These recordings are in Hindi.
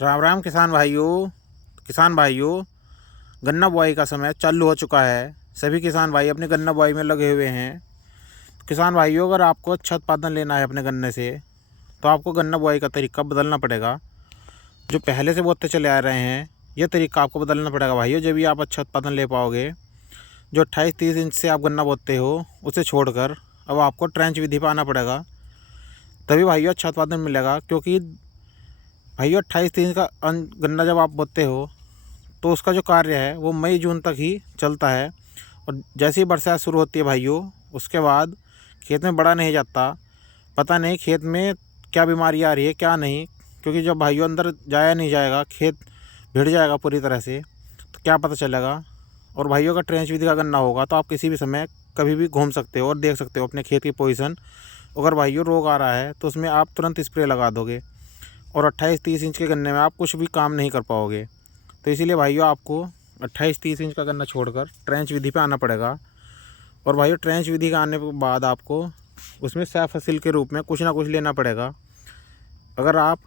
राम राम किसान भाइयों। गन्ना बुआई का समय चालू हो चुका है। सभी किसान भाई अपने गन्ना बुआई में लगे हुए हैं। किसान भाइयों, अगर आपको अच्छा उत्पादन लेना है अपने गन्ने से, तो आपको गन्ना बुआई का तरीका बदलना पड़ेगा। जो पहले से बोते चले आ रहे हैं, ये तरीका आपको बदलना पड़ेगा भाइयों, जब भी आप अच्छा उत्पादन ले पाओगे। जो 28-30 इंच से आप गन्ना बोते हो, उसे छोड़कर अब आपको ट्रेंच विधि पर आना पड़ेगा। तभी भाइयों अच्छा उत्पादन मिलेगा। क्योंकि भाइयों 28-30 का गन्ना जब आप बोते हो, तो उसका जो कार्य है वो मई जून तक ही चलता है। और जैसे ही बरसात शुरू होती है भाइयों, उसके बाद खेत में बड़ा नहीं जाता। पता नहीं खेत में क्या बीमारी आ रही है क्या नहीं। क्योंकि जब भाइयों अंदर जाया नहीं जाएगा, खेत भिड़ जाएगा पूरी तरह से, तो क्या पता चलेगा। और भाइयों का ट्रेंच विधि का गन्ना होगा तो आप किसी भी समय कभी भी घूम सकते हो और देख सकते हो अपने खेत की पोजीशन। अगर भाइयों रोग आ रहा है तो उसमें आप तुरंत स्प्रे लगा दोगे। और 28-30 इंच के गन्ने में आप कुछ भी काम नहीं कर पाओगे। तो इसीलिए भाइयों आपको 28-30 इंच का गन्ना छोड़कर ट्रेंच विधि पे आना पड़ेगा। और भाइयों ट्रेंच विधि का आने के बाद आपको उसमें सह फसल के रूप में कुछ ना कुछ लेना पड़ेगा। अगर आप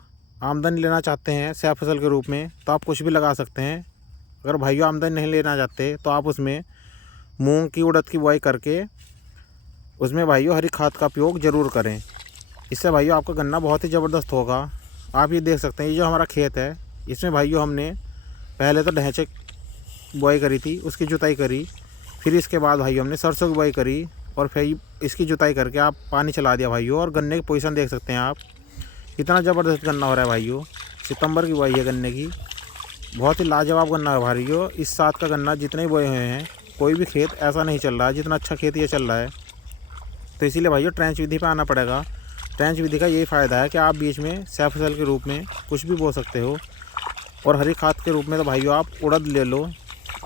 आमदनी लेना चाहते हैं सह फसल के रूप में, तो आप कुछ भी लगा सकते हैं। अगर भाइयों आमदनी नहीं लेना चाहते, तो आप उसमें मूंग की उड़द की बुआई करके उसमें भाइयों हरी खाद का उपयोग ज़रूर करें। इससे भाइयों आपका गन्ना बहुत ही ज़बरदस्त होगा। आप ये देख सकते हैं, ये जो हमारा खेत है, इसमें भाइयों हमने पहले तो ढैंचे बुआई करी थी, उसकी जुताई करी। फिर इसके बाद भाइयों हमने सरसों की बुआई करी। और फिर इसकी जुताई करके आप पानी चला दिया भाइयों। और गन्ने की पोजीशन देख सकते हैं आप, कितना ज़बरदस्त गन्ना हो रहा है भाइयों। सितंबर की बुआई है गन्ने की, बहुत ही लाजवाब गन्ना है भाइयों। इस साल का गन्ना जितने ही बोए हुए हैं, कोई भी खेत ऐसा नहीं चल रहा है जितना अच्छा खेत ये चल रहा है। तो इसीलिए भाइयों ट्रेंच विधि पर आना पड़ेगा। ट्रेंच विधि का यही फ़ायदा है कि आप बीच में सह फसल के रूप में कुछ भी बो सकते हो। और हरी खाद के रूप में तो भाइयों आप उड़द ले लो।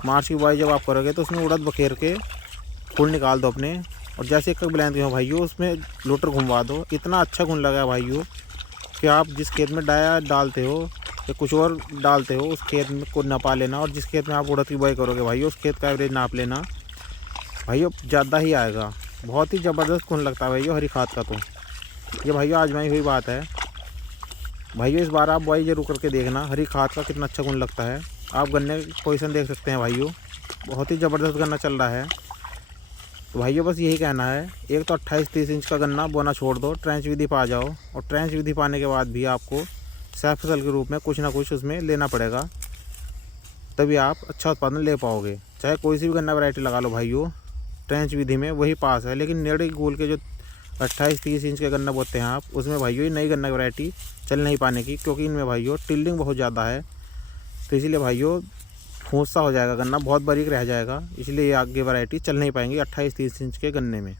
मार्च की बुआई जब आप करोगे तो उसमें उड़द बखेर के फूल निकाल दो अपने। और जैसे एक बुलंद हो भाइयों, उसमें लोटर घुमवा दो। इतना अच्छा गुण लगा भाइयों कि आप जिस खेत में डाया डालते हो या कुछ और डालते हो, उस खेत में को नपा लेना। और जिस खेत में आप उड़द की बुआई करोगे भाइयों, उस खेत का एवरेज नाप लेना भाइयों, ज़्यादा ही आएगा। बहुत ही ज़बरदस्त गुण लगता है भाइयों हरी खाद का। तो ये भाइयों आजमाई हुई बात है भाइयों। इस बार आप बुआई जरूर करके देखना, हरी खाद का कितना अच्छा गुण लगता है। आप गन्ने की पोजीशन देख सकते हैं भाइयों, बहुत ही ज़बरदस्त गन्ना चल रहा है। तो भाइयों बस यही कहना है, एक तो 28-30 इंच का गन्ना बोना छोड़ दो, ट्रेंच विधि पर आ जाओ। और ट्रेंच विधि पाने के बाद भी आपको सह फसल के रूप में कुछ ना कुछ उसमें लेना पड़ेगा, तभी आप अच्छा उत्पादन ले पाओगे। चाहे कोई सी भी गन्ना वैरायटी लगा लो भाइयों, ट्रेंच विधि में वही पास है। लेकिन नेड़े गोल के जो 28-30 इंच के गन्ना बोते हैं आप, उसमें भाइयों ये नई गन्ना वैरायटी चल नहीं पाने की। क्योंकि इनमें भाइयों टिल्डिंग बहुत ज़्यादा है। तो इसीलिए भाइयों फूंसा हो जाएगा गन्ना, बहुत बारीक रह जाएगा। इसलिए ये आगे वैरायटी चल नहीं पाएंगी 28-30 इंच के गन्ने में।